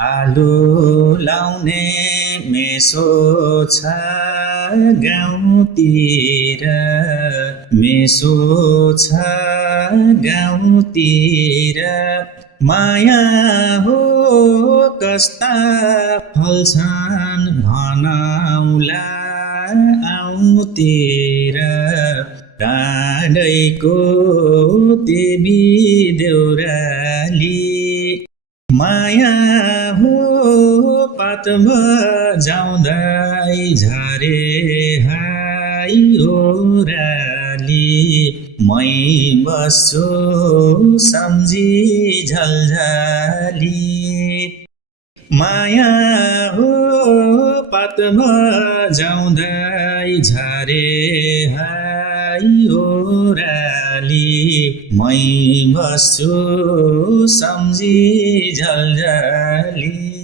आलु लाउने मेसो छ गाउँतिर मेसो छ गाउँतिर माया हो कस्ता फल्छन् भनाउला आउँतिर काँडैको देवी देउराली माया हो पातमा जाउँदै झरे हाई ओराली मै बस्छु सम्झी झल्झली माया हो पातमा जाउँदै झरे हाई ओराली मै बस्छु सम्झी झल्झली